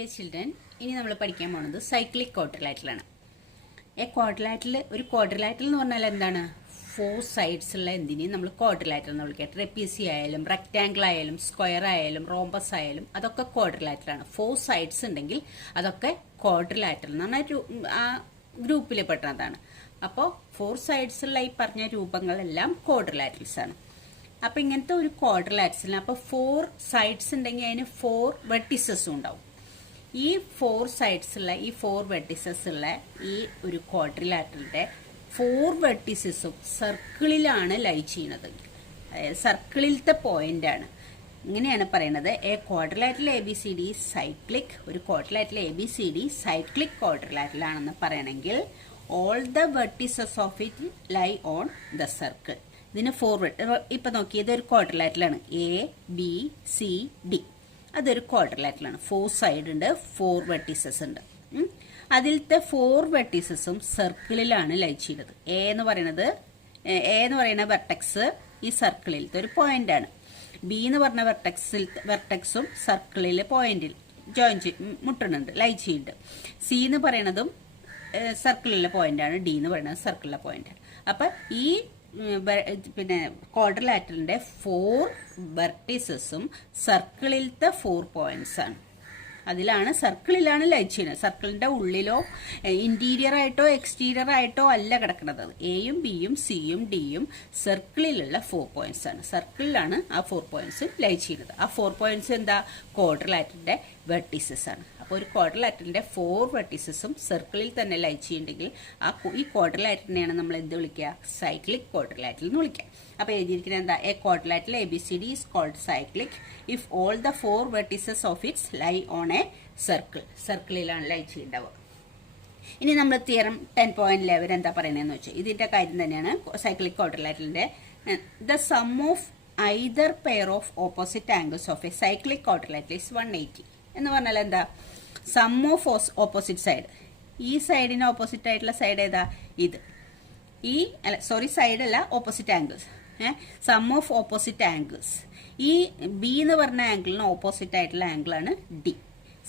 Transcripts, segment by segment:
Dear children, ഇനി നമ്മൾ പഠിക്കാൻ പോകുന്നത് സൈക്ലിക് ക്വാഡ്രിലാറ്ററലാണ്. ഒരു ക്വാഡ്രിലാറ്ററൽ എന്ന് പറഞ്ഞാൽ എന്താണ്? 4 സൈഡ്സ് ഉള്ള എന്തിനേയും നമ്മൾ ക്വാഡ്രിലാറ്ററൽ എന്ന് വിളിക്കുക. ട്രപ്പീസി ആയാലും റെക്ടാംഗിൾ ആയാലും സ്ക്വയർ ആയാലും റോംബസ് ആയാലും അതൊക്കെ ക്വാഡ്രിലാറ്ററലാണ്. 4 സൈഡ്സ് ഉണ്ടെങ്കിൽ അതൊക്കെ ക്വാഡ്രിലാറ്ററൽ എന്ന് പറഞ്ഞാൽ ആ ഗ്രൂപ്പിൽ പെട്ടതാണ്. അപ്പോൾ 4 സൈഡ്സ് ഉള്ള ഈ പറഞ്ഞ രൂപങ്ങളെല്ലാം ക്വാഡ്രിലാറ്ററൽസ് ആണ്. അപ്പൊ ഇങ്ങനത്തെ ഒരു ക്വാഡ്രിലാറ്ററലിന് അപ്പൊ 4 സൈഡ്സ് ഉണ്ടെങ്കിൽ അതിന് 4 വെർട്ടിസസും ഉണ്ടാവും. ഈ 4 സൈഡ്സ് ഉള്ള ഈ 4 വെർട്ടിസസ് ഉള്ള ഈ ഒരു ക്വാഡ്രിലാറ്ററലിന്റെ 4 വെർട്ടിസസും സർക്കിളിലാണ് ലൈ ചെയ്യുന്നത്. അതായത് സർക്കിളിലത്തെ പോയിന്റ് ആണ്. ഇങ്ങനെയാണ് പറയുന്നത്, എ ക്വാഡ്രിലാറ്ററൽ ABCD സൈക്ലിക്. ഒരു ക്വാഡ്രിലാറ്ററൽ ABCD സൈക്ലിക് ക്വാഡ്രിലാറ്ററൽ ആണെന്ന് പറയണമെങ്കിൽ all the vertices of it lie on the circle. ഇതിന് 4 ഇപ്പൊ നോക്കി, ഇതൊരു ക്വാഡ്രിലാറ്ററലാണ്. ABCD അതൊരു ക്വാഡ്രിലാറ്ററലാണ്. 4 സൈഡ് ഉണ്ട്, 4 വെർട്ടിസസ് ഉണ്ട്. അതിലത്തെ 4 വെർട്ടിസസും സർക്കിളിലാണ് ലൈ ചെയ്യുന്നത്. എ എന്ന് പറയുന്ന വെർട്ടെക്സ് ഈ സർക്കിളിലത്തെ ഒരു പോയിന്റ് ആണ്. ബി എന്ന് പറഞ്ഞ വെർട്ടെക്സും സർക്കിളിലെ പോയിന്റിൽ മുട്ടുന്നുണ്ട്, ലൈ ചെയ്യുന്നുണ്ട്. സി എന്ന് പറയുന്നതും സർക്കിളിലെ പോയിന്റ് ആണ്. ഡി എന്ന് പറയുന്നത് സർക്കിളിലെ പോയിന്റ് ആണ്. അപ്പൊ ഈ ക്വാഡ്രിലാറ്ററലിന്റെ 4 വെർട്ടിസസും സർക്കിളിലത്തെ 4 പോയിന്റ്സ് ആണ്. സർക്കിളിലാണ് ലൈ ചെയ്യുന്നത്. സർക്കിളിന്റെ ഉള്ളിലോ ഇന്റീരിയർ ആയിട്ടോ എക്സ്റ്റീരിയർ ആയിട്ടോ അല്ല കിടക്കുന്നത്. എയും ബിയും സിയും ഡിയും സർക്കിളിലുള്ള 4 പോയിന്റ്സ് ആണ്. സർക്കിളിലാണ് ആ 4 പോയിന്റ്സ് ലൈ ചെയ്യുന്നത്. ആ 4 പോയിന്റ്സ് എന്താ? ക്വാഡ്രിലാറ്ററലിന്റെ വെർട്ടിസസ് ആണ്. അപ്പോൾ ഒരു ക്വാഡ്രിലാറ്ററലിന്റെ 4 വെർട്ടിസസും സർക്കിളിൽ തന്നെ ലൈ ചെയ്യുന്നുണ്ടെങ്കിൽ ഈ ക്വാഡ്രിലാറ്ററിനെയാണ് നമ്മൾ എന്ത് വിളിക്കുക? സൈക്ലിക് ക്വാഡ്രിലാറ്ററൽ എന്ന് വിളിക്കുക. അപ്പൊ എഴുതിയിരിക്കുന്നത് എന്താ? A quadrilateral ABCD is called cyclic if all the 4 vertices of its lie on a circle. സർക്കിളിലാണ് ലൈ ചെയ്യുന്നുണ്ടാവുക. ഇനി നമ്മൾ തിയറം 10.11 എന്താ പറയണതെന്ന് വെച്ചാൽ ഇതിന്റെ കാര്യം തന്നെയാണ്. സൈക്ലിക് ക്വാഡ്രിലാറ്ററലിന്റെ the sum of either pair of opposite angles of a cyclic quadrilateral is 180. എന്ന് പറഞ്ഞാൽ എന്താ? Sum of opposite side. ഈ സൈഡിന് ഓപ്പോസിറ്റ് ആയിട്ടുള്ള സൈഡ് ഏതാ? ഇത്. സൈഡ് അല്ല, opposite angles. Sum of opposite angles. ഈ ബി എന്ന് പറഞ്ഞ ആംഗിളിന് ഓപ്പോസിറ്റ് ആയിട്ടുള്ള ആംഗിൾ ആണ് D.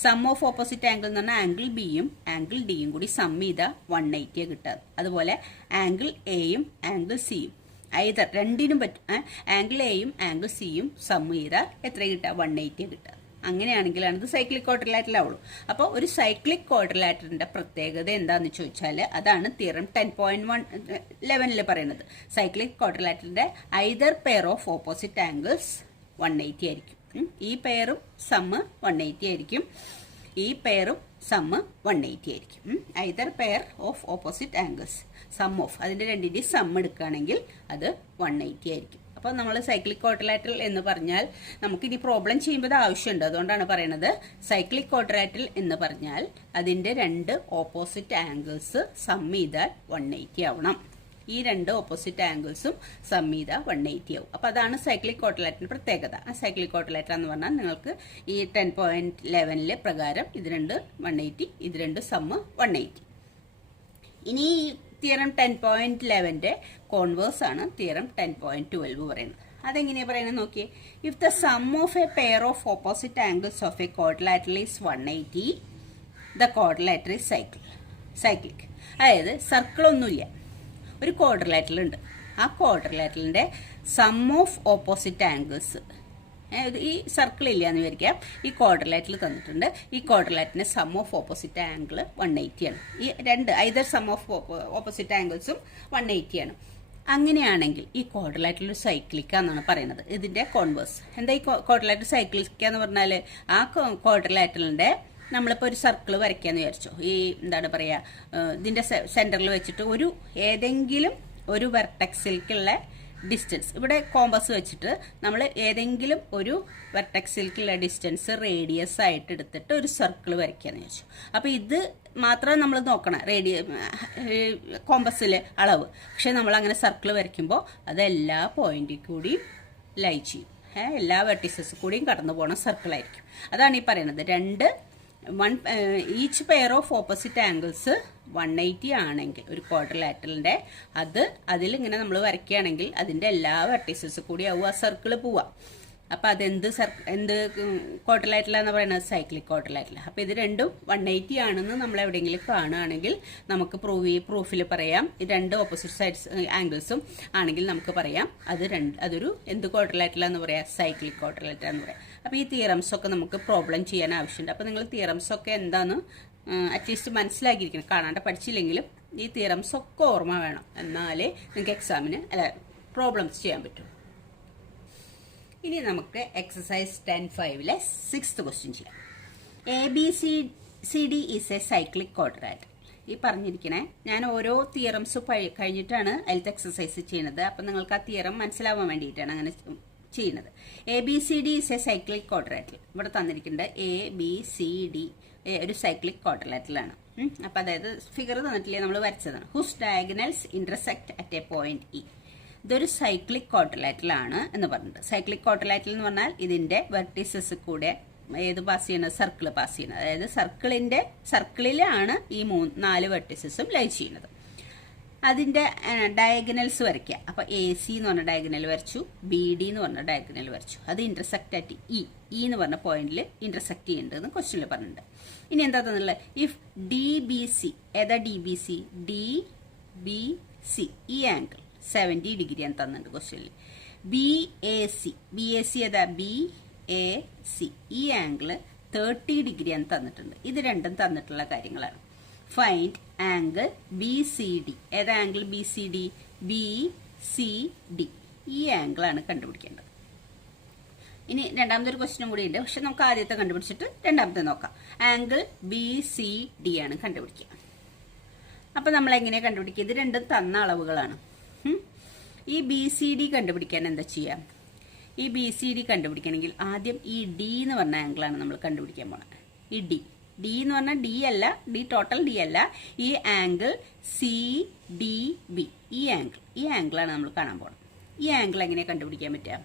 Sum of opposite angle എന്ന് പറഞ്ഞാൽ ആംഗിൾ ബിയും ആംഗിൾ ഡിയും കൂടി സം ചെയ്ത 180 കിട്ടാറ്. അതുപോലെ ആംഗിൾ എയും ആംഗിൾ സിയും രണ്ടിനും പറ്റും. ആംഗിൾ എയും ആംഗിൾ സിയും സം ചെയ്താൽ എത്ര കിട്ടുക? 180 കിട്ടുക. അങ്ങനെയാണെങ്കിലാണ് ഇത് സൈക്ലിക് ക്വാഡ്രിലാറ്ററൽ ആവുള്ളൂ. അപ്പോൾ ഒരു സൈക്ലിക് ക്വാഡ്രിലാറ്ററിന്റെ പ്രത്യേകത എന്താന്ന് ചോദിച്ചാൽ അതാണ് തിയറം 10.11 പറയുന്നത്. സൈക്ലിക് ക്വാഡ്രിലാറ്ററിന്റെ either pair of opposite angles 180 ആയിരിക്കും. ഈ പെയറും സമ്മ് 180 ആയിരിക്കും. ഈ പെയറും സമ്മ് 180 ആയിരിക്കും. Either pair of opposite angles sum of അതിന്റെ രണ്ടിന്റെയും സം എടുക്കുകയാണെങ്കിൽ അത് 180 ആയിരിക്കും. അപ്പോൾ നമ്മൾ സൈക്ലിക് ക്വാഡ്രിലാറ്ററൽ എന്ന് പറഞ്ഞാൽ നമുക്ക് ഇനി പ്രോബ്ലം ചെയ്യുമ്പോൾ ആവശ്യമുണ്ട്. അതുകൊണ്ടാണ് പറയുന്നത് സൈക്ലിക് ക്വാഡ്രിലാറ്ററൽ എന്ന് പറഞ്ഞാൽ അതിന്റെ 2 ഓപ്പോസിറ്റ് ആംഗിൾസ് സം ചെയ്താൽ 180 ആവണം. ഈ 2 ഓപ്പോസിറ്റ് ആംഗിൾസും സം ചെയ്താൽ 180 ആവും. അപ്പൊ അതാണ് സൈക്ലിക് ക്വാഡ്രിലാറ്ററിന്റെ പ്രത്യേകത. സൈക്ലിക് ക്വാഡ്രിലാറ്റർ എന്ന് പറഞ്ഞാൽ നിങ്ങൾക്ക് ഈ 10.11 പ്രകാരം ഇത് 2 180, ഇത് 2 സമ്മ് 180. ഇനി തിയറം 10.11ന്റെ കോൺവേഴ്സ് ആണ് തിയറം 10.12 പറയുന്നത്. അതെങ്ങനെയാ പറയുന്നത് നോക്കിയേ. If the sum of A pair of opposite angles of A quadrilateral is 180, the quadrilateral is cyclic. അതായത് സർക്കിൾ ഒന്നുമില്ല, ഒരു ക്വാഡ്രിലാറ്ററൽ ഉണ്ട്. ആ ക്വാഡ്രിലാറ്ററലിന്റെ സം ഓഫ് ഓപ്പോസിറ്റ് ആംഗിൾസ്, ഈ സർക്കിൾ ഇല്ല എന്ന് വിചാരിക്കാം, ഈ ക്വാഡ്രിലാറ്ററൽ തന്നിട്ടുണ്ട്. ഈ ക്വാഡ്രിലാറ്ററിന്റെ സം ഓഫ് ഓപ്പോസിറ്റ് ആംഗിൾ 180 ആണ്. ഈ ഐദർ സം ഓഫ് ഓപ്പോസിറ്റ് ആംഗിൾസും 180 ആണ്. അങ്ങനെയാണെങ്കിൽ ഈ ക്വാഡ്രിലാറ്ററൽ സൈക്ലിക്ക എന്നാണ് പറയുന്നത്. ഇതിന്റെ കോൺവേഴ്സ് എന്താ? ഈ ക്വാഡ്രിലാറ്ററൽ സൈക്ലിക്ക എന്ന് പറഞ്ഞാൽ ആ ക്വാഡ്രിലാറ്ററലിന്റെ നമ്മളിപ്പോൾ ഒരു സർക്കിൾ വരയ്ക്കാന്ന് വിചാരിച്ചോ. ഈ എന്താണ് പറയാ, ഇതിന്റെ സെന്ററിൽ വെച്ചിട്ട് ഏതെങ്കിലും ഒരു വെർട്ടെക്സിലേക്കുള്ള ഡിസ്റ്റൻസ്, ഇവിടെ കോമ്പസ് വെച്ചിട്ട് നമ്മൾ ഏതെങ്കിലും ഒരു വെർട്ടെക്സിലേക്കുള്ള ഡിസ്റ്റൻസ് റേഡിയസ് ആയിട്ട് എടുത്തിട്ട് ഒരു സർക്കിൾ വരയ്ക്കാന്ന് വിചാരിച്ചു. അപ്പൊ ഇത് മാത്രം നമ്മൾ നോക്കണം, കോമ്പസിലെ അളവ്. പക്ഷെ നമ്മൾ അങ്ങനെ സർക്കിൾ വരയ്ക്കുമ്പോൾ അത് എല്ലാ പോയിന്റിൽ കൂടിയും ലൈ ചെയ്യും. എല്ലാ വെർട്ടിസസ് കൂടിയും കടന്നു പോണ സർക്കിൾ ആയിരിക്കും. അതാണ് ഈ പറയുന്നത്. Each pair of opposite angles 180 ആണെങ്കിൽ ഒരു ക്വാഡ്രിലാറ്ററലിന്റെ അതിലിങ്ങനെ നമ്മൾ വരയ്ക്കുകയാണെങ്കിൽ അതിന്റെ എല്ലാ വെർട്ടിസസ് കൂടി ആവും ആ സർക്കിൾ പോവാ. അപ്പോൾ അതെന്ത് എന്ത് ക്വാഡ്രിലാറ്ററൽ എന്ന് പറയുന്നത് സൈക്ലിക് ക്വാഡ്രിലാറ്ററൽ. അപ്പോൾ ഇത് രണ്ടും 180 ആണെന്ന് നമ്മൾ എവിടെയെങ്കിലും കാണുകയാണെങ്കിൽ നമുക്ക് പ്രൂഫിൽ പറയാം. രണ്ട് ഓപ്പോസിറ്റ് സൈഡ്സ് ആംഗിൾസും ആണെങ്കിൽ നമുക്ക് പറയാം അതൊരു എന്ത് ക്വാഡ്രിലാറ്ററൽ എന്ന് പറയാം, സൈക്ലിക് ക്വാഡ്രിലാറ്ററൽ എന്ന് പറയാം. അപ്പോൾ ഈ തിയറംസ് ഒക്കെ നമുക്ക് പ്രോബ്ലം ചെയ്യാൻ ആവശ്യമുണ്ട്. അപ്പോൾ നിങ്ങൾ തിയറംസ് ഒക്കെ എന്താണെന്ന് അറ്റ്ലീസ്റ്റ് മനസ്സിലാക്കിയിരിക്കണം. കാണാണ്ട് പഠിച്ചില്ലെങ്കിലും ഈ തിയറംസ് ഒക്കെ ഓർമ്മ വേണം, എന്നാലേ നിങ്ങൾക്ക് എക്സാമിന് പ്രോബ്ലംസ് ചെയ്യാൻ പറ്റും. ഇനി നമുക്ക് എക്സസൈസ് 10.5-ലെ 6th ക്വസ്റ്റ്യൻ ചെയ്യാം. ABCD is A cyclic quadrilateral. ഈ പറഞ്ഞിരിക്കണേ ഞാൻ ഓരോ തിയറംസ് കഴിഞ്ഞിട്ടാണ് അതിലത്തെ എക്സസൈസ് ചെയ്യുന്നത്. അപ്പം നിങ്ങൾക്ക് ആ തിയറം മനസ്സിലാവാൻ വേണ്ടിയിട്ടാണ് അങ്ങനെ ചെയ്യുന്നത്. ABCD is A cyclic quadrilateral. ഇവിടെ തന്നിരിക്കുന്നത് ABCD ഒരു സൈക്ലിക് ക്വാഡ്രിലാറ്ററലാണ്. അപ്പം അതായത് ഫിഗർ തന്നിട്ടില്ലേ, നമ്മൾ വരച്ചതാണ്. Whose diagonals intersect at a point E. ഇതൊരു സൈക്ലിക് ക്വാഡ്രിലാറ്ററൽ ആണ് എന്ന് പറഞ്ഞിട്ട്. സൈക്ലിക് ക്വാഡ്രിലാറ്ററൽ എന്ന് പറഞ്ഞാൽ ഇതിന്റെ വെർട്ടിസസ് കൂടെ ഏത് പാസ് ചെയ്യുന്നത്, സർക്കിൾ പാസ് ചെയ്യുന്നത്. അതായത് സർക്കിളിലാണ് ഈ 4 വെർട്ടിസസും ലൈ ചെയ്യുന്നത്. അതിന്റെ ഡയഗണൽസ് വരയ്ക്കുക. അപ്പൊ AC എന്ന് പറഞ്ഞ ഡയഗണൽ വരച്ചു, BD എന്ന് പറഞ്ഞ ഡയഗണൽ വരച്ചു. അത് ഇന്റർസെക്ട് അറ്റ് ഇ എന്ന് പറഞ്ഞ പോയിന്റിൽ ഇന്റർസെക്ട് ചെയ്യുന്നുണ്ടെന്ന് ക്വസ്റ്റ്യനിൽ പറഞ്ഞിട്ടുണ്ട്. ഇനി എന്താ തന്നുള്ളത്, ഇഫ് DBC, ഏതാ DBC, DBC ഈ ആംഗിൾ 70 ഡിഗ്രിയാണ് തന്നിട്ടുണ്ട് ക്വസ്റ്റ്യനിൽ. BAC ഏതാ BAC ഈ ആംഗിൾ 30 ഡിഗ്രിയാണ് തന്നിട്ടുണ്ട്. ഇത് രണ്ടും തന്നിട്ടുള്ള കാര്യങ്ങളാണ്. Find angle BCD. ഏതാ ആംഗിൾ BCD, BCD ഈ ആംഗിളാണ് കണ്ടുപിടിക്കേണ്ടത്. ഇനി രണ്ടാമത്തെ ഒരു ക്വസ്റ്റ്യൻ കൂടി ഉണ്ട്, പക്ഷെ നമുക്ക് ആദ്യത്തെ കണ്ടുപിടിച്ചിട്ട് രണ്ടാമത്തെ നോക്കാം. ആംഗിൾ BCD ആണ് കണ്ടുപിടിക്കുക. അപ്പൊ നമ്മൾ എങ്ങനെയാ കണ്ടുപിടിക്കുക, ഇത് രണ്ടും തന്ന അളവുകളാണ്. ഈ BCD കണ്ടുപിടിക്കാൻ എന്താ ചെയ്യാം, ഈ BCD കണ്ടുപിടിക്കണമെങ്കിൽ ആദ്യം ഈ D എന്ന് പറഞ്ഞ ആംഗിളാണ് നമ്മൾ കണ്ടുപിടിക്കാൻ പോണത്. ഈ D എന്ന് പറഞ്ഞാൽ D അല്ല, ടോട്ടൽ D അല്ല, ഈ ആംഗിൾ CDB ഈ ആംഗിളാണ് നമ്മൾ കാണാൻ പോകണം. ഈ ആംഗിൾ എങ്ങനെ കണ്ടുപിടിക്കാൻ പറ്റുക,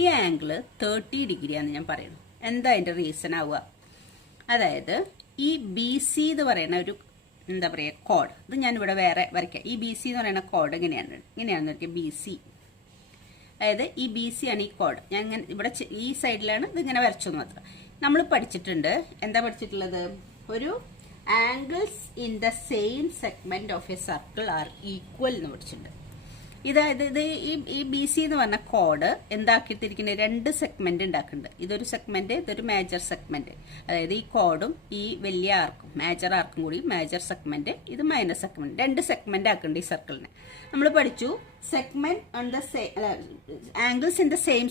ഈ ആംഗിൾ 30 ഡിഗ്രിയാന്ന് ഞാൻ പറയുന്നു. എന്താ അതിന്റെ റീസൺ ആവുക, അതായത് ഈ BC എന്ന് പറയുന്ന ഒരു എന്താ പറയുക കോഡ്, ഇത് ഞാനിവിടെ വേറെ വരയ്ക്കാം. ഈ BC എന്ന് പറയുന്ന കോഡ് ഇങ്ങനെയാണെന്ന് വരയ്ക്കുക. BC അതായത് ഈ BC ആണ് ഈ കോഡ്. ഞാൻ ഇങ്ങനെ ഇവിടെ ഈ സൈഡിലാണ് ഇത് ഇങ്ങനെ വരച്ചെന്ന് മാത്രം. നമ്മൾ പഠിച്ചിട്ടുണ്ട്, എന്താ പഠിച്ചിട്ടുള്ളത്, ഒരു angles in the same segment of A circle are equal എന്ന് പഠിച്ചിട്ടുണ്ട്. ഇത് ഈ BC എന്ന് പറഞ്ഞ കോഡ് എന്താക്കിയിട്ടിരിക്കുന്നത്, 2 സെഗ്മെന്റ് ഉണ്ടാക്കുന്നുണ്ട്. ഇതൊരു സെഗ്മെന്റ്, ഇതൊരു മേജർ സെഗ്മെന്റ്. അതായത് ഈ കോഡും ഈ വലിയ ആർക്കും മേജർ ആർക്കും കൂടി മേജർ സെഗ്മെന്റ്, ഇത് മൈനർ സെഗ്മെന്റ്, 2 സെഗ്മെന്റ് ആക്കുന്നുണ്ട് ഈ സർക്കിളിനെ. നമ്മൾ പഠിച്ചു segment on the angles in the same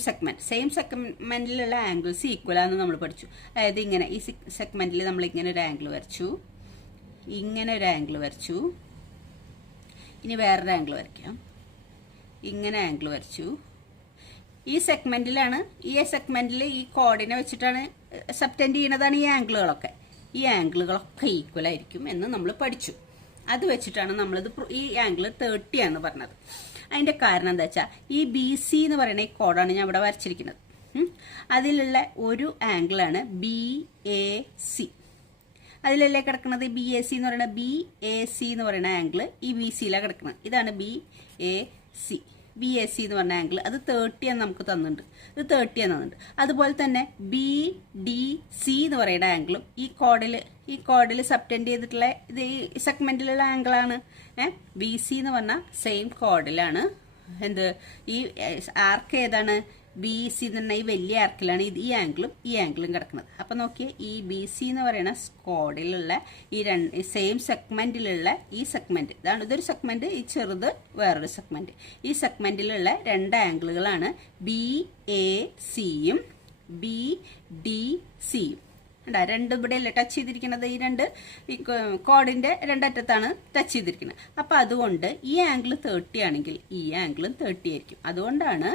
സെഗ്മെന്റിലുള്ള ആംഗിൾസ് ഈക്വൽ ആണെന്ന് നമ്മൾ പഠിച്ചു. അതായത് ഇങ്ങനെ ഈ സെഗ്മെന്റിൽ നമ്മൾ ഇങ്ങനെ ഒരു ആംഗിൾ വരച്ചു, ഇങ്ങനെ ഒരു ആംഗിൾ വരച്ചു, ഇനി വേറൊരു ആംഗിൾ വരയ്ക്കാം, ഇങ്ങനെ ആംഗിൾ വരച്ചു. ഈ സെഗ്മെന്റിലാണ്, ഈ സെഗ്മെന്റിൽ ഈ കോഡിനെ വെച്ചിട്ടാണ് സബ്റ്റെൻഡ് ചെയ്യുന്നതാണ് ഈ ആംഗിളുകളൊക്കെ. ഈ ആംഗിളുകളൊക്കെ ഈക്വൽ ആയിരിക്കും എന്ന് നമ്മൾ പഠിച്ചു. അത് വെച്ചിട്ടാണ് നമ്മളിത് ഈ ആംഗിൾ 30 ആണെന്ന് പറഞ്ഞത്. അതിന്റെ കാരണം എന്താ വെച്ചാൽ ഈ BC എന്ന് പറയുന്ന ഈ കോഡാണ് ഞാൻ ഇവിടെ വരച്ചിരിക്കുന്നത്. അതിലുള്ള ഒരു ആംഗിളാണ് BAC. അതിലല്ലേ കിടക്കുന്നത് BAC എന്ന് പറയുന്നത്, BAC എന്ന് പറയുന്ന ആംഗിൾ ഈ BCയിലാണ് കിടക്കുന്നത്. ഇതാണ് BAC എന്ന് പറഞ്ഞ ആംഗിൾ. അത് 30 എന്ന് നമുക്ക് തന്നിട്ടുണ്ട്, ഇത് 30 എന്ന് തന്നിട്ടുണ്ട്. അതുപോലെ തന്നെ BDC എന്ന് പറയുന്ന ആംഗിളും ഈ കോഡിൽ സബ്റ്റെൻഡ് ചെയ്തിട്ടുള്ള ഇത് ഈ സെഗ്മെന്റിലുള്ള ആംഗിളാണ്. BC എന്ന് പറഞ്ഞ സെയിം കോഡിലാണ് എന്ത് ഈ ആർക്ക് ഏതാണ് BC എന്ന് പറഞ്ഞാൽ ഈ വലിയ ആർക്കിലാണ് ഈ ആംഗിളും കിടക്കുന്നത്. അപ്പൊ നോക്കിയേ, ഈ BC എന്ന് പറയുന്ന കോഡിലുള്ള ഈ സെയിം സെഗ്മെന്റിലുള്ള ഈ സെഗ്മെന്റ്, ഇതൊരു സെഗ്മെന്റ്, ഈ ചെറുത് വേറൊരു സെഗ്മെന്റ്. ഈ സെഗ്മെന്റിലുള്ള 2 ആംഗിളുകളാണ് BACയും BDCയും. രണ്ടും ഇവിടെ അല്ലേ ടച്ച് ചെയ്തിരിക്കുന്നത്, ഈ കോഡിന്റെ 2 അറ്റത്താണ് ടച്ച് ചെയ്തിരിക്കുന്നത്. അപ്പൊ അതുകൊണ്ട് ഈ ആംഗിൾ 30 ആണെങ്കിൽ ഈ ആംഗിളും 30 ആയിരിക്കും. അതുകൊണ്ടാണ്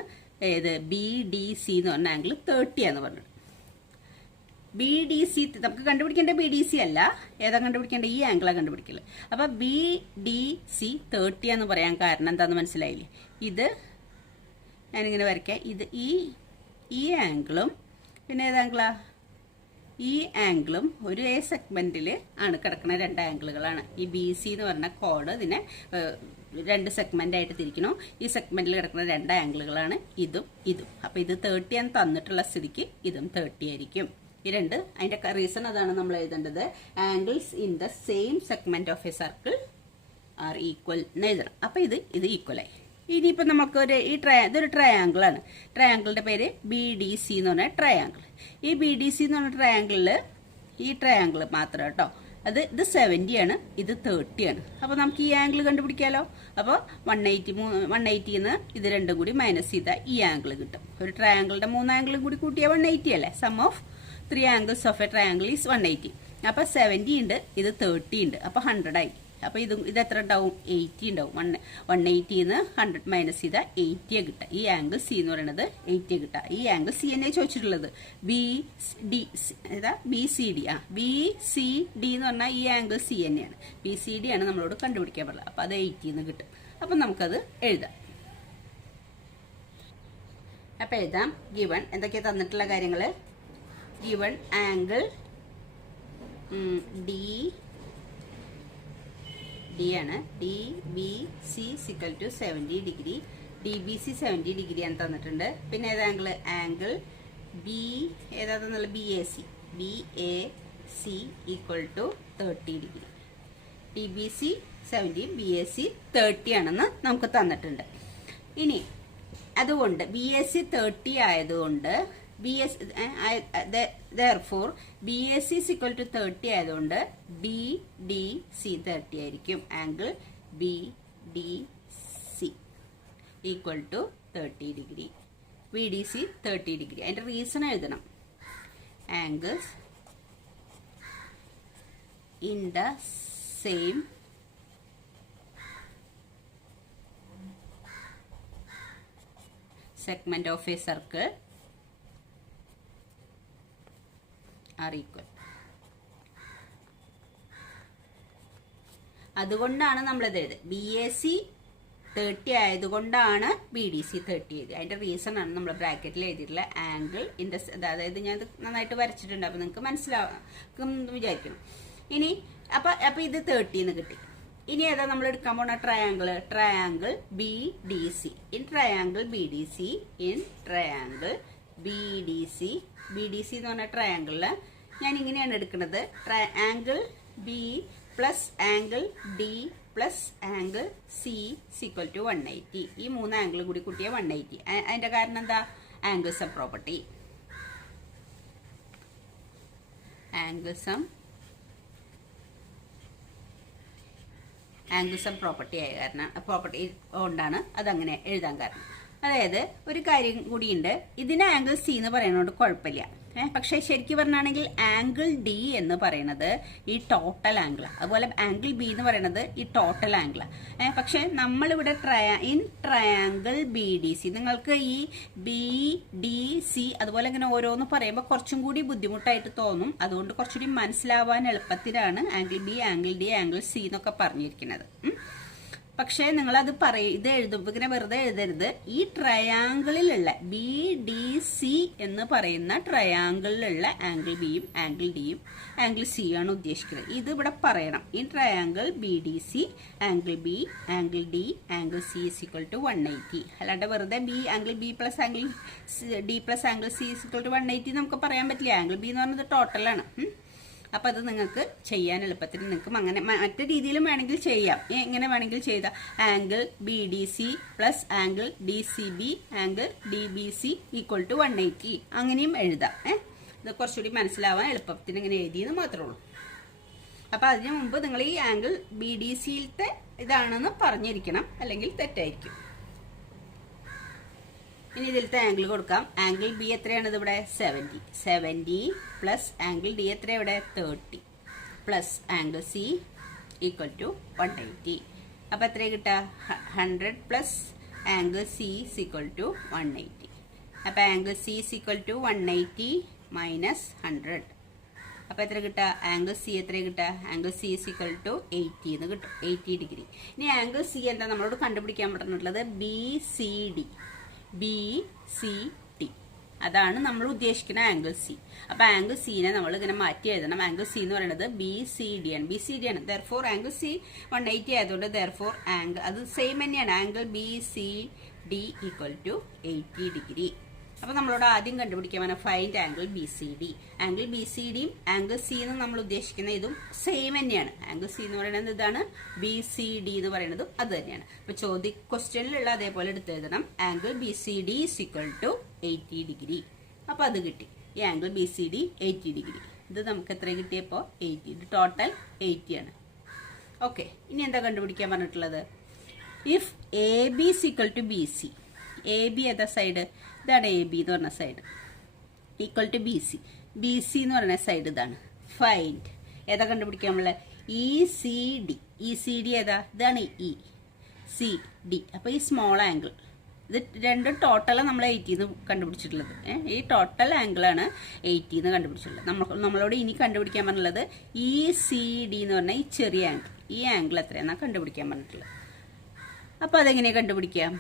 ഏത് BDC എന്ന് പറഞ്ഞ ആംഗിൾ 30 എന്ന് പറഞ്ഞത്. BDC നമുക്ക് കണ്ടുപിടിക്കേണ്ട BDC അല്ല, ഏതാ കണ്ടുപിടിക്കേണ്ട, ഈ ആംഗിളാണ് കണ്ടുപിടിക്കല്. അപ്പൊ BDC 30 എന്ന് പറയാൻ കാരണം എന്താന്ന് മനസ്സിലായില്ലേ. ഇത് ഞാനിങ്ങനെ വരയ്ക്കാം, ഇത് ഈ ആംഗിളും പിന്നെ ഏതാംഗിളാ, ഈ ആംഗിളും ഒരു സെഗ്മെന്റിൽ ആണ് കിടക്കുന്ന 2 ആംഗിളുകളാണ്. ഈ BC എന്ന് പറഞ്ഞ കോഡ് ഇതിനെ രണ്ട് സെഗ്മെന്റ് ആയിട്ട് തിരിക്കണം. ഈ സെഗ്മെന്റിൽ കിടക്കുന്ന രണ്ട് ആംഗിളുകളാണ് ഇതും ഇതും. അപ്പൊ ഇത് 30 എന്ന് തന്നിട്ടുള്ള സ്ഥിതിക്ക് ഇതും 30 ആയിരിക്കും. ഈ രണ്ട് അതിന്റെ റീസൺ അതാണ് നമ്മൾ എഴുതേണ്ടത്. Angles in the same segment of A circle are equal എന്ന് എഴുതണം. അപ്പൊ ഇത് ഈക്വലായി. ഇനിയിപ്പോൾ നമുക്ക് ഇതൊരു ട്രയാങ്കിൾ ആണ്. ട്രയാങ്കിളിന്റെ പേര് BDC എന്ന് പറഞ്ഞ ട്രയാങ്കിൾ. ഈ BDC എന്ന് പറഞ്ഞ ട്രയാങ്കിളിൽ ഈ ട്രയാങ്കിൾ മാത്രം കേട്ടോ, ഇത് 70 ആണ്, ഇത് 30 ആണ്. അപ്പോൾ നമുക്ക് ഈ ആംഗിൾ കണ്ടുപിടിക്കാലോ. അപ്പോൾ 180 എന്ന് ഇത് രണ്ടും കൂടി മൈനസ് ചെയ്താൽ ഈ ആംഗിൾ കിട്ടും. ഒരു ട്രയാങ്കിളിന്റെ 3 ആംഗിളും കൂടി കൂട്ടിയാൽ 180 അല്ലേ. Sum of 3 angles of a triangle is 180. അപ്പോൾ 70 ഉണ്ട്, ഇത് 30 ഉണ്ട്, അപ്പോൾ 100 ആയി. അപ്പോൾ ഇത് എത്ര ഉണ്ടാവും? 80 ഉണ്ടാവും. 180 എന്ന് 100 മൈനസ് ചെയ്താൽ 80 കിട്ടുക. ഈ ആംഗിൾ സി എന്ന് പറയുന്നത് 80 കിട്ടുക. ഈ ആംഗിൾ സി എന്നെ ചോദിച്ചിട്ടുള്ളത്. BCD എന്ന് പറഞ്ഞാൽ ഈ ആംഗിൾ സി തന്നെയാണ്. BCD ആണ് നമ്മളോട് കണ്ടുപിടിക്കാൻ പറയുന്നത്. അപ്പോൾ അത് 80 എന്ന് കിട്ടും. അപ്പം നമുക്കത് എഴുതാം. അപ്പം എഴുതാം. ഗിവൺ എന്തൊക്കെയാണ് തന്നിട്ടുള്ള കാര്യങ്ങൾ? ഗിവൺ ആംഗിൾ D ആണ്. DBC = 70 degree. DBC 70 ഡിഗ്രി ആണ് തന്നിട്ടുണ്ട്. പിന്നെ ഏത് ആംഗിൾ B ഏതാ തന്നുള്ളത്? BAC = 30 degree. DBC 70, BAC 30 ആണെന്ന് നമുക്ക് തന്നിട്ടുണ്ട്. ഇനി അതുകൊണ്ട് BAC 30 ആയതുകൊണ്ട് therefore BAC = 30 ആയതുകൊണ്ട് BDC 30 ആയിരിക്കും. Angle BDC = 30 degree. BDC 30 degree. അതിന്റെ റീസൺ എഴുതണം. Angles in the same segment of a circle are equal. അതുകൊണ്ടാണ് നമ്മളിത് എഴുതുന്നത്. BAC 30 ആയതുകൊണ്ടാണ് BDC 30 എഴുതി. അതിന്റെ റീസൺ ആണ് നമ്മൾ ബ്രാക്കറ്റിൽ എഴുതിയിട്ടുള്ള ആംഗിൾ ഇൻ ദ, അതായത് ഞാൻ ഇത് നന്നായിട്ട് വരച്ചിട്ടുണ്ട്, അപ്പൊ നിങ്ങൾക്ക് മനസ്സിലാവും വിചാരിക്കണം. ഇനി അപ്പൊ ഇത് 30 എന്ന് കിട്ടി. ഇനി ഏതാ നമ്മൾ എടുക്കാൻ പോണ triangle BDC. In triangle BDC BDC എന്ന് പറഞ്ഞ ട്രയാങ്കിളില് ഞാൻ ഇങ്ങനെയാണ് എടുക്കുന്നത്. Angle B plus angle D plus angle C = 180. ഈ 3 ആംഗിളും കൂടി കൂട്ടിയ 180. അതിന്റെ കാരണം എന്താ? Angle sum property. Angle sum property ആയ കാരണം, പ്രോപ്പർട്ടി കൊണ്ടാണ് അതങ്ങനെ എഴുതാൻ കാരണം. അതായത് ഒരു കാര്യം കൂടിയുണ്ട്. ഇതിന് ആംഗിൾ C എന്ന് പറയുന്നതുകൊണ്ട് കുഴപ്പമില്ല. പക്ഷെ ശരിക്കും പറഞ്ഞാണെങ്കിൽ ആംഗിൾ D എന്ന് പറയുന്നത് ഈ ടോട്ടൽ ആംഗിളാണ്. അതുപോലെ ആംഗിൾ B എന്ന് പറയുന്നത് ഈ ടോട്ടൽ ആംഗിളാണ്. പക്ഷെ നമ്മളിവിടെ ഇൻ ട്രയാങ്കിൾ BDC, നിങ്ങൾക്ക് ഈ BDC അതുപോലെ ഇങ്ങനെ ഓരോന്ന് പറയുമ്പോൾ കുറച്ചും കൂടി ബുദ്ധിമുട്ടായിട്ട് തോന്നും. അതുകൊണ്ട് കുറച്ചുകൂടി മനസ്സിലാവാൻ എളുപ്പത്തിലാണ് angle B, angle D, angle C എന്നൊക്കെ പറഞ്ഞിരിക്കുന്നത്. പക്ഷേ നിങ്ങളത് ഇത് എഴുതുമ്പോൾ ഇങ്ങനെ വെറുതെ എഴുതരുത്. ഈ ട്രയാങ്കിളിലുള്ള BDC എന്ന് പറയുന്ന ട്രയാങ്കിളിലുള്ള ആംഗിൾ ബിയും ആംഗിൾ ഡിയും ആംഗിൾ സി ആണ് ഉദ്ദേശിക്കുന്നത്. ഇത് ഇവിടെ പറയണം. ഈ triangle BDC angle B, angle D, angle C = 180. അല്ലാണ്ട് വെറുതെ angle B plus angle D plus angle C = 180 നമുക്ക് പറയാൻ പറ്റില്ല. ആംഗിൾ B എന്ന് പറയുന്നത് ടോട്ടലാണ്. അപ്പം അത് നിങ്ങൾക്ക് ചെയ്യാൻ എളുപ്പത്തിന് നിങ്ങൾക്ക് അങ്ങനെ മറ്റു രീതിയിലും വേണമെങ്കിൽ ചെയ്യാം. എങ്ങനെ വേണമെങ്കിൽ ചെയ്താൽ angle BDC plus angle DCB angle DBC = 180 അങ്ങനെയും എഴുതാം. ഇത് കുറച്ചുകൂടി മനസ്സിലാവാൻ എളുപ്പത്തിന് ഇങ്ങനെ എഴുതിയെന്ന് മാത്രമേ ഉള്ളൂ. അപ്പം അതിന് മുമ്പ് നിങ്ങൾ ഈ ആംഗിൾ BDCയിലത്തെ ഇതാണെന്ന് പറഞ്ഞിരിക്കണം, അല്ലെങ്കിൽ തെറ്റായിരിക്കും. ഇനി ഇതിലത്തെ ആംഗിൾ കൊടുക്കാം. ആംഗിൾ B എത്രയാണ്? ഇവിടെ 70 പ്ലസ് ആംഗിൾ D എത്ര? ഇവിടെ 30 പ്ലസ് ആംഗിൾ C = 180. അപ്പൊ എത്ര കിട്ടുക? 100 പ്ലസ് ആംഗിൾ C = 180. അപ്പൊ ആംഗിൾ C = 180 മൈനസ് 100. അപ്പൊ എത്ര കിട്ടുക? ആംഗിൾ C എത്ര കിട്ടുക? ആംഗിൾ C = 80 എന്ന് കിട്ടും. 80 ഡിഗ്രി. ഇനി ആംഗിൾ C എന്താ നമ്മളോട് കണ്ടുപിടിക്കാൻ പറഞ്ഞിട്ടുള്ളത്? BCD. അതാണ് നമ്മൾ ഉദ്ദേശിക്കുന്ന ആംഗിൾ സി. അപ്പൊ ആംഗിൾ സിനെ നമ്മൾ ഇങ്ങനെ മാറ്റി എഴുതണം. ആംഗിൾ സി എന്ന് പറയുന്നത് BCD ആണ്. BCD ആണ്. ദെർഫോർ ആംഗിൾ സി 180 ആയതുകൊണ്ട് ദെർഫോർ ആംഗിൾ അത് സെയിം തന്നെയാണ്. Angle BCD equal to 80 degree. അപ്പൊ നമ്മളോട് ആദ്യം കണ്ടുപിടിക്കാൻ ഫൈൻഡ് ആംഗിൾ BCD. ആംഗിൾ BCDയും ആംഗിൾ സി എന്ന് നമ്മൾ ഉദ്ദേശിക്കുന്ന ഇതും സെയിം തന്നെയാണ്. ആംഗിൾ സി എന്ന് പറയുന്നത് ഇതാണ്, BCD എന്ന് പറയുന്നതും അത് തന്നെയാണ്. അപ്പൊ ക്വസ്റ്റ്യനിലുള്ള അതേപോലെ എടുത്ത് എഴുതണം. Angle BCD is equal to 80 degree. അപ്പൊ അത് കിട്ടി. ഈ ആംഗിൾ BCD 80 ഡിഗ്രി. ഇത് നമുക്ക് എത്ര കിട്ടിയപ്പോ 80. ഇത് ടോട്ടൽ 80 ആണ്. ഓക്കെ, ഇനി എന്താ കണ്ടുപിടിക്കാൻ പറഞ്ഞിട്ടുള്ളത്? If AB is equal to BC. AB ഏതാ സൈഡ്? ഇതാണ് AB എന്ന് പറഞ്ഞ side. Equal to BC. BC എന്ന് പറയുന്ന സൈഡ് ഇതാണ്. ഫൈൻഡ് ഏതാ കണ്ടുപിടിക്കാൻ നമ്മള്? ECD. ECD ഏതാ? ഇതാണ് ECD. അപ്പൊ ഈ സ്മോൾ ആംഗിൾ ഇത് രണ്ടും ടോട്ടലാണ് നമ്മൾ 80 എന്ന് കണ്ടുപിടിച്ചിട്ടുള്ളത്. ഈ ടോട്ടൽ ആംഗിളാണ് 80 എന്ന് കണ്ടുപിടിച്ചിട്ടുള്ളത്. നമ്മളോട് ഇനി കണ്ടുപിടിക്കാൻ പറഞ്ഞുള്ളത് ECD എന്ന് പറഞ്ഞാൽ ഈ ചെറിയ ആംഗിൾ. ഈ ആംഗിൾ എത്രയാണെന്നാണ് കണ്ടുപിടിക്കാൻ പറഞ്ഞിട്ടുള്ളത്. അപ്പൊ അതെങ്ങനെയാ കണ്ടുപിടിക്കാം?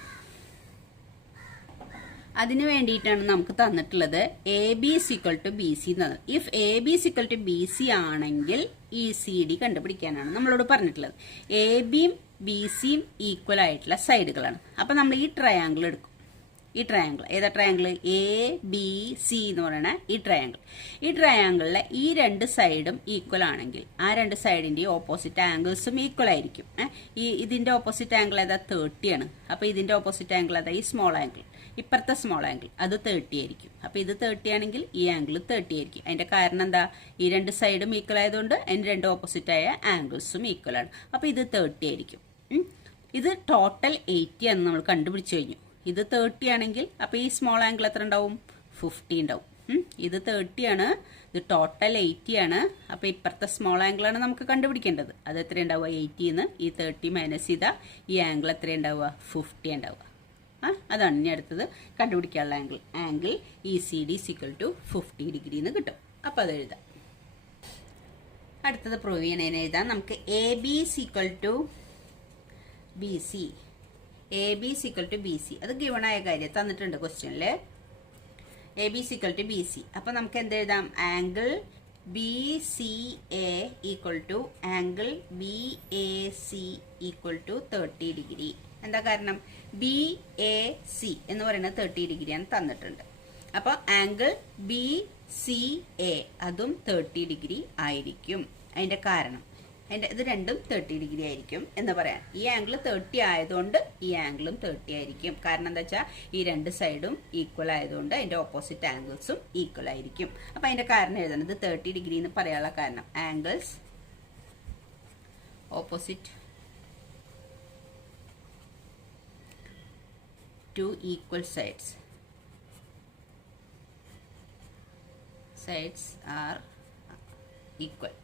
അതിന് വേണ്ടിയിട്ടാണ് നമുക്ക് തന്നിട്ടുള്ളത് AB is equal to BC എന്നത്. If AB is equal to BC ആണെങ്കിൽ ECD കണ്ടുപിടിക്കാനാണ് നമ്മളോട് പറഞ്ഞിട്ടുള്ളത്. ABയും BCയും ഈക്വൽ ആയിട്ടുള്ള സൈഡുകളാണ്. അപ്പൊ നമ്മൾ ഈ ട്രയാങ്കിൾ എടുക്കും. ഈ ട്രയാങ്കിൾ ഏതാ ട്രയാങ്കിൾ? ABC എന്ന് പറയുന്ന ഈ ട്രയാങ്കിൾ. ഈ ട്രയാങ്കിളിലെ ഈ രണ്ട് സൈഡും ഈക്വൽ ആണെങ്കിൽ ആ രണ്ട് സൈഡിന്റെ ഓപ്പോസിറ്റ് ആംഗിൾസും ഈക്വൽ ആയിരിക്കും. ഇതിന്റെ ഓപ്പോസിറ്റ് ആംഗിൾ ഏതാ? 30 ആണ്. അപ്പൊ ഇതിന്റെ ഓപ്പോസിറ്റ് ആംഗിൾ ഏതാ? ഈ സ്മോൾ ആംഗിൾ. ഇപ്പുറത്തെ സ്മോൾ ആംഗിൾ അത് 30 ആയിരിക്കും. അപ്പൊ ഇത് 30 ആണെങ്കിൽ ഈ ആംഗിൾ 30 ആയിരിക്കും. അതിന്റെ കാരണം എന്താ? ഈ രണ്ട് സൈഡും ഈക്വൽ ആയതുകൊണ്ട് അതിന്റെ രണ്ട് ഓപ്പോസിറ്റ് ആയ ആംഗിൾസും ഈക്വൽ ആണ്. അപ്പൊ ഇത് 30 ആയിരിക്കും. ഇത് ടോട്ടൽ 80 ആണെന്ന് നമ്മൾ കണ്ടുപിടിച്ചു കഴിഞ്ഞു. ഇത് 30 ആണെങ്കിൽ അപ്പൊ ഈ സ്മോൾ ആംഗിൾ എത്ര ഉണ്ടാവും? 50 ഉണ്ടാവും. ഇത് 30 ആണ്, ഇത് ടോട്ടൽ 80 ആണ്. അപ്പൊ ഇപ്പുറത്തെ സ്മോൾ ആംഗിൾ ആണ് നമുക്ക് കണ്ടുപിടിക്കേണ്ടത്. അത് എത്ര ഉണ്ടാവുക? 80 എന്ന് ഈ 30 മൈനസ് ചെയ്താൽ ഈ ആംഗിൾ എത്ര ഉണ്ടാവുക? 50 ഉണ്ടാവുക. അതാണ് ഇനി അടുത്തത് കണ്ടുപിടിക്കാനുള്ള angle. Angle ECD equal to 50 degree എന്ന് കിട്ടും. അപ്പൊ അത് എഴുതാം. അടുത്തത് പ്രൂവ് ചെയ്യണേന് എഴുതാം. നമുക്ക് AB equal to BC. AB equal to BC അത് ഗിവൺ ആയ കാര്യം തന്നിട്ടുണ്ട് ക്വസ്റ്റ്യനില്. AB equal to BC. അപ്പൊ നമുക്ക് എന്ത് എഴുതാം? Angle BCA equal to angle BAC equal to 30 degree. എന്താ കാരണം? BAC എന്ന് പറയുന്നത് 30 ഡിഗ്രിയാണ് തന്നിട്ടുണ്ട്. അപ്പൊ ആംഗിൾ BCA അതും 30 ഡിഗ്രി ആയിരിക്കും. അതിന്റെ കാരണം ഇത് രണ്ടും 30 ഡിഗ്രി ആയിരിക്കും എന്ന് പറയാം. ഈ ആംഗിൾ 30 ആയതുകൊണ്ട് ഈ ആംഗിളും 30 ആയിരിക്കും. കാരണം എന്താ വെച്ചാൽ ഈ രണ്ട് സൈഡും ഈക്വൽ ആയതുകൊണ്ട് അതിന്റെ ഓപ്പോസിറ്റ് ആംഗിൾസും ഈക്വൽ ആയിരിക്കും. അപ്പൊ അതിന്റെ കാരണം എഴുതുന്നത് 30 ഡിഗ്രി എന്ന് പറയാനുള്ള കാരണം angles opposite two equal sides are equal.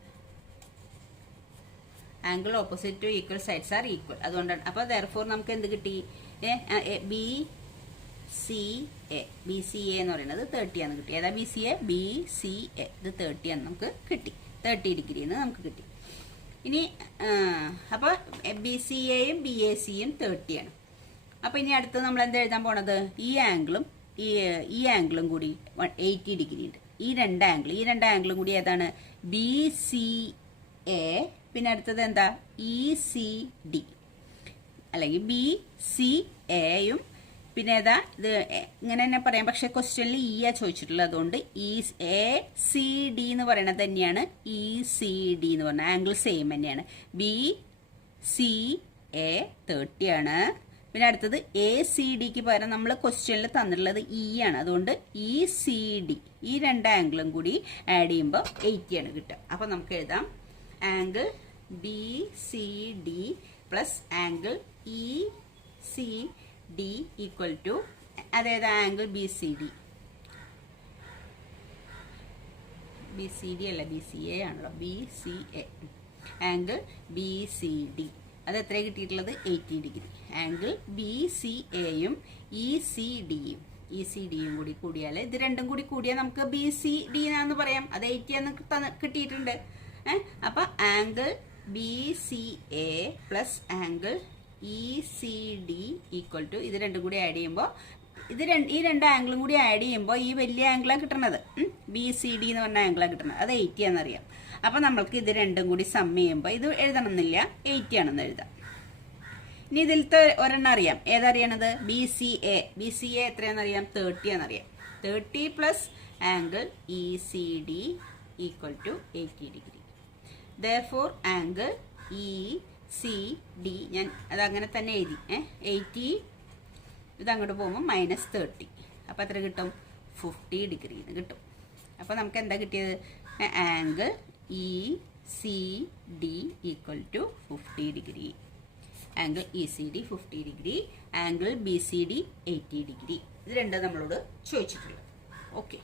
Angle opposite two equal sides are equal. അതുകൊണ്ടാണ്. അപ്പൊ therefore നമുക്ക് എന്ത് കിട്ടി? BCA എന്ന് പറയുന്നത് 30 ആണ് കിട്ടി. ഏതാ BCA? ഇത് 30 ആണ് നമുക്ക് കിട്ടി. 30 ഡിഗ്രി എന്ന് നമുക്ക് കിട്ടി. ഇനി അപ്പൊ BCAയും BACയും 30 ആണ്. അപ്പൊ ഇനി അടുത്ത് നമ്മൾ എന്താ എഴുതാൻ പോണത്? ഈ ആംഗിളും കൂടി 80 ഡിഗ്രി ഉണ്ട്. ഈ രണ്ട് ആംഗിളും കൂടി ഏതാണ്? BCA. പിന്നെ അടുത്തത് എന്താ? ECD അല്ലെങ്കിൽ BCAയും പിന്നെ ഏതാ? ഇത് ഇങ്ങനെ തന്നെ പറയാം. പക്ഷെ ക്വസ്റ്റ്യനിൽ ആ ചോദിച്ചിട്ടുള്ളത്. അതുകൊണ്ട് ACD എന്ന് പറയുന്നത് തന്നെയാണ് ECD എന്ന് പറഞ്ഞ ആംഗിൾ സെയിം തന്നെയാണ്. BCA 30 ആണ്. പിന്നെ അടുത്തത് ACDക്ക് പകരം നമ്മൾ ക്വസ്റ്റ്യനിൽ തന്നിട്ടുള്ളത് ആണ്. അതുകൊണ്ട് ECD ഈ രണ്ട് ആംഗിളും കൂടി ആഡ് ചെയ്യുമ്പോൾ 80 ആണ് കിട്ടുക. അപ്പൊ നമുക്ക് എഴുതാം angle BCD plus angle ECD equal to അതായത് ആംഗിൾ BCD അല്ല BCA ആണല്ലോ. BCA ആംഗിൾ BCD അത് എത്ര കിട്ടിയിട്ടുള്ളത്? 80 ഡിഗ്രി. ആംഗിൾ BCAയും ECDയും കൂടി കൂടിയാൽ ഇത് രണ്ടും കൂടി കൂടിയാൽ നമുക്ക് BCD എന്ന് പറയാം. അത് 80 എന്ന് കിട്ടിയിട്ടുണ്ട്. അപ്പൊ angle BCA plus angle ECD equal to ഇത് രണ്ടും കൂടി ആഡ് ചെയ്യുമ്പോൾ ഈ രണ്ട് ആംഗിളും കൂടി ആഡ് ചെയ്യുമ്പോൾ ഈ വലിയ ആംഗിളാണ് കിട്ടുന്നത്. BCD എന്ന് പറഞ്ഞ ആംഗിളാണ് കിട്ടുന്നത്. അത് 80 ആണെന്നറിയാം. അപ്പം നമ്മൾക്ക് ഇത് രണ്ടും കൂടി സം ചെയ്യുമ്പോൾ ഇത് എഴുതണമെന്നില്ല, 80 ആണെന്ന് എഴുതാം. ഇനി ഇതിലത്തെ ഒരെണ്ണം അറിയാം. ഏതറിയണത്? BCA എത്രയാണെന്നറിയാം? 30 ആണെന്നറിയാം. 30 plus angle ECD equal to 80 degree. Therefore angle ECD ഞാൻ അതങ്ങനെ തന്നെ എഴുതി. 80 ഇതങ്ങോട്ട് പോകുമ്പോൾ -30. അപ്പോൾ എത്ര കിട്ടും? 50 ഡിഗ്രി എന്ന് കിട്ടും. അപ്പോൾ നമുക്ക് എന്താ കിട്ടിയത്? Angle ECD equal to 50 degree. Angle ECD 50 degree, angle BCD 80 degree. ഇത് രണ്ടും നമ്മളോട് ചോദിച്ചിട്ടുള്ളത്. ഓക്കെ.